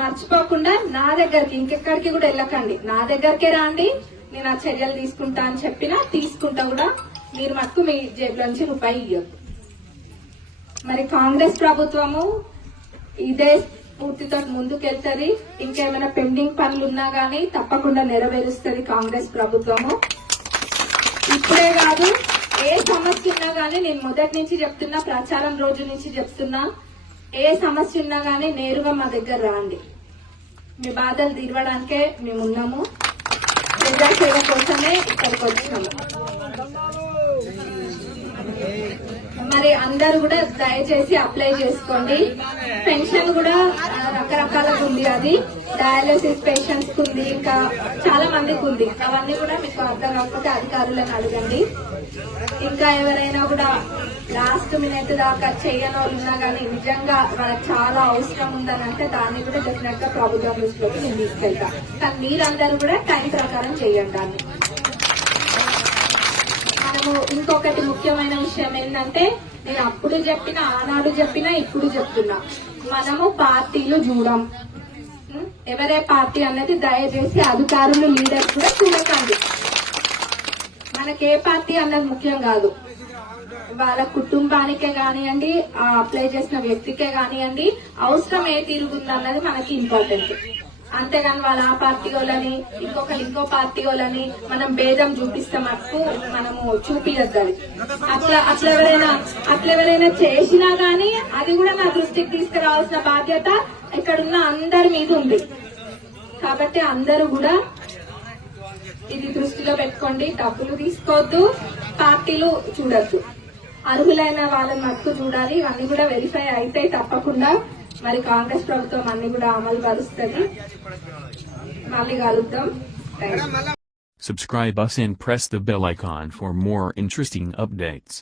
మర్చిపోకుండా నా దగ్గరికి ఇంకెక్కడికి కూడా వెళ్ళకండి, నా దగ్గరకే రాండి. నేను ఆ చర్యలు తీసుకుంటా అని చెప్పినా తీసుకుంటా కూడా. మీరు మటుకు మీ జేబులోంచి రూపాయి ఇవ్వద్దు. మరి కాంగ్రెస్ ప్రభుత్వము ఇదే పూర్తితో ముందుకెళ్తుంది. ఇంకేమైనా పెండింగ్ పనులు ఉన్నా గానీ తప్పకుండా నెరవేరుస్తుంది కాంగ్రెస్ ప్రభుత్వము. ఇప్పుడే కాదు, ఏ సమస్య ఉన్నా గానీ నేను మొదటి నుంచి చెప్తున్నా, ప్రచారం రోజు నుంచి చెప్తున్నా, ఏ సమస్య ఉన్నా గానీ నేరుగా మా దగ్గర రాండి. మీ బాధలు తీరవడానికే మేము ఉన్నాము. ప్రజాసేవ కోసమే ఇక్కడికి వచ్చినాము. మరి అందరూ కూడా దయచేసి అప్లై చేసుకోండి. పెన్షన్ కూడా రకరకాలుగా ఉంది. అది డయాలసిస్ పేషెంట్స్ ఉంది, ఇంకా చాలా మందికి ఉంది. అవన్నీ కూడా మీకు అర్థం కాకపోతే అధికారులను అడగండి. ఇంకా ఎవరైనా కూడా లాస్ట్ మినిట్ దాకా చేయని వాళ్ళు ఉన్నా కానీ నిజంగా వాళ్ళకి చాలా అవసరం ఉందని అంటే దాన్ని కూడా డెఫినెట్ గా ప్రభుత్వం దృష్టిలోకి నేను తీసుకెళ్తా. కానీ మీరందరూ కూడా టైం ప్రకారం చేయండి దాన్ని. మనము ఇంకొకటి ముఖ్యమైన విషయం ఏంటంటే, నేను అప్పుడు చెప్పినా, ఆనాడు చెప్పినా, ఇప్పుడు చెప్తున్నా, మనము పార్టీలు చూడం. ఎవరే పార్టీ అన్నది దయచేసి అధికారులు, లీడర్స్ కూడా చూడకండి. మనకే పార్టీ అన్నది ముఖ్యం కాదు. వాళ్ళ కుటుంబానికే కానివ్వండి, అప్లై చేసిన వ్యక్తికే కానివ్వండి, అవసరం ఏ తీరుగుంది అన్నది మనకి ఇంపార్టెంట్. అంతేగాని వాళ్ళ ఆ పార్టీ వాళ్ళని, ఇంకో పార్టీ వాళ్ళని మనం భేదం చూపిస్తామట్టు మనము చూపియద్దు. అట్లా ఎవరైనా చేసినా గానీ అది కూడా నా దృష్టికి తీసుకురావాల్సిన బాధ్యత ఇక్కడున్న అందరి మీద ఉంది. కాబట్టి అందరూ కూడా ఇది దృష్టిలో పెట్టుకోండి. డబ్బులు తీసుకోవద్దు, పార్టీలు చూడొద్దు. అర్హులైన వాళ్ళని మట్టుకు చూడాలి. ఇవన్నీ కూడా వెరిఫై అయితే తప్పకుండా మరి కాంగ్రెస్ ప్రభుత్వం అన్ని కూడా అమలు పరుస్తుంది. మళ్ళీ కలుద్దాం. Subscribe us and press the bell icon for more interesting updates.